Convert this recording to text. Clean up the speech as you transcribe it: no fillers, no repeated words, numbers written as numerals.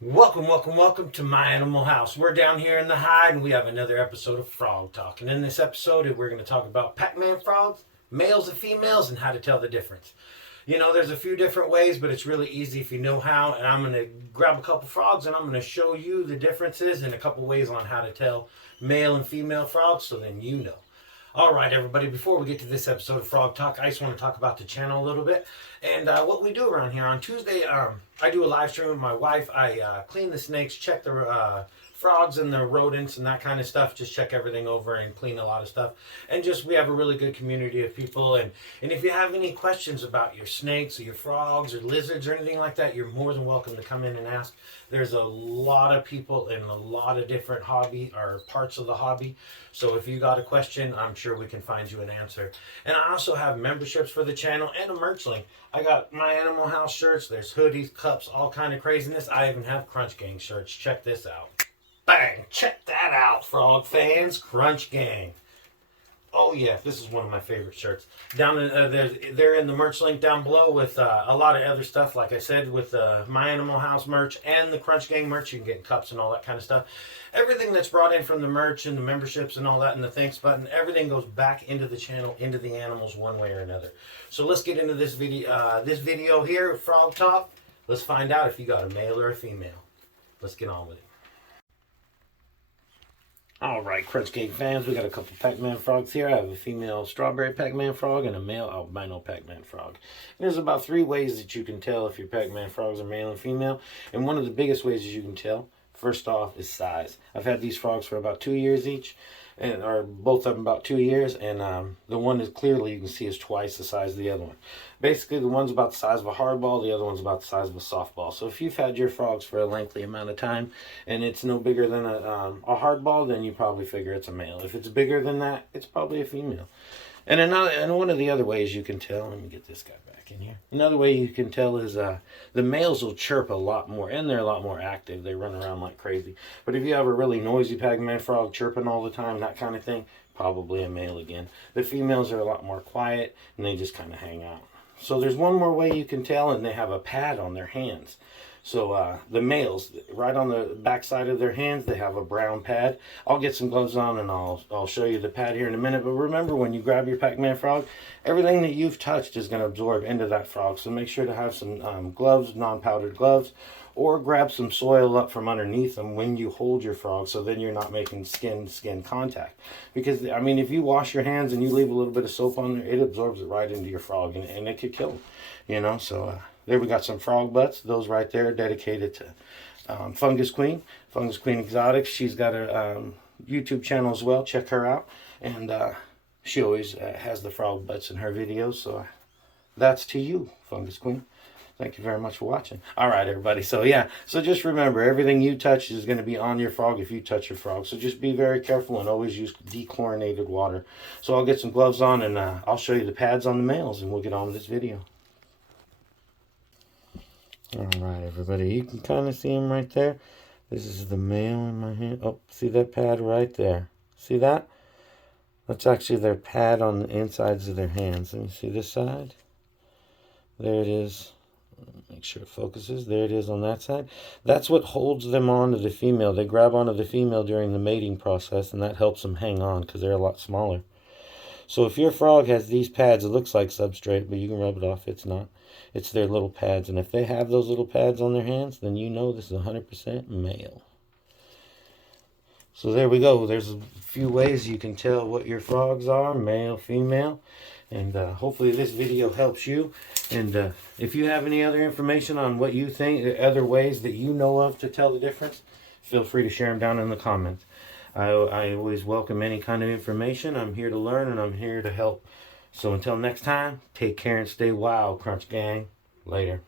Welcome to my animal house. We're down here in the hide and we have another episode of Frog Talk. And in this episode, we're going to talk about Pacman frogs, males and females, and how to tell the difference. You know, there's a few different ways, but it's really easy if you know how. And I'm going to grab a couple frogs and I'm going to show you the differences and a couple ways on how to tell male and female frogs so then you know. All right, everybody, before we get to this episode of Frog Talk, I just want to talk about the channel a little bit. And what we do around here on Tuesday, I do a live stream with my wife. I clean the snakes, check the frogs and the rodents and that kind of stuff. Just check everything over and clean a lot of stuff. And just we have a really good community of people. And if you have any questions about your snakes or your frogs or lizards or anything like that, you're more than welcome to come in and ask. There's a lot of people in a lot of different hobby or parts of the hobby. So if you got a question, I'm sure we can find you an answer. And I also have memberships for the channel and a merch link. I got my Animal House shirts. There's hoodies, cups, all kind of craziness. I even have Crunch Gang shirts. Check this out. Bang! Check that out, frog fans. Crunch Gang. Oh yeah, this is one of my favorite shirts. Down in, they're in the merch link down below with a lot of other stuff. Like I said, with my Animal House merch and the Crunch Gang merch, you can get cups and all that kind of stuff. Everything that's brought in from the merch and the memberships and all that and the thanks button, everything goes back into the channel, into the animals one way or another. So let's get into this video here, Frog Talk. Let's find out if you got a male or a female. Let's get on with it. All right, Crunch Cake fans, we got a couple Pacman frogs here. I have a female strawberry Pacman frog and a male albino Pacman frog. And there's about 3 ways that you can tell if your Pacman frogs are male and female. And one of the biggest ways that you can tell, first off, is size. I've had these frogs for about 2 years each, or both of them about 2 years, and the one is clearly, you can see, is twice the size of the other one. Basically, the one's about the size of a hardball, the other one's about the size of a softball. So if you've had your frogs for a lengthy amount of time, and it's no bigger than a hardball, then you probably figure it's a male. If it's bigger than that, it's probably a female. And one of the other ways you can tell, let me get this guy back in here. Another way you can tell is the males will chirp a lot more, and they're a lot more active. They run around like crazy. But if you have a really noisy Pacman frog chirping all the time, that kind of thing, probably a male again. The females are a lot more quiet, and they just kind of hang out. So there's one more way you can tell, and they have a pad on their hands. So the males, right on the back side of their hands, they have a brown pad. I'll get some gloves on and I'll show you the pad here in a minute. But remember, when you grab your Pacman frog, everything that you've touched is going to absorb into that frog. So make sure to have some gloves, non-powdered gloves, or grab some soil up from underneath them when you hold your frog, so then you're not making skin contact. Because, I mean, if you wash your hands and you leave a little bit of soap on there, it absorbs it right into your frog, and it could kill them, you know. So there we got some frog butts. Those right there dedicated to Fungus Queen Exotics. She's got a YouTube channel as well. Check her out. And she always has the frog butts in her videos. So that's to you, Fungus Queen. Thank you very much for watching. All right, everybody. So, yeah. So, just remember, everything you touch is going to be on your frog if you touch your frog. So, just be very careful and always use dechlorinated water. So, I'll get some gloves on and I'll show you the pads on the males and we'll get on with this video. All right, everybody. You can kind of see him right there. This is the male in my hand. Oh, see that pad right there? See that? That's actually their pad on the insides of their hands. Let me see this side. There it is. Make sure it focuses. There it is on that side. That's what holds them on to the female. They grab onto the female during the mating process, and that helps them hang on because they're a lot smaller. So if your frog has these pads, it looks like substrate, but you can rub it off. It's not. It's their little pads. And if they have those little pads on their hands, then you know this is 100% male. So there we go. There's a few ways you can tell what your frogs are, male, female. And hopefully this video helps you. And if you have any other information on what you think, other ways that you know of to tell the difference, feel free to share them down in the comments. I always welcome any kind of information. I'm here to learn and I'm here to help. So until next time, take care and stay wild, Crunch Gang. Later.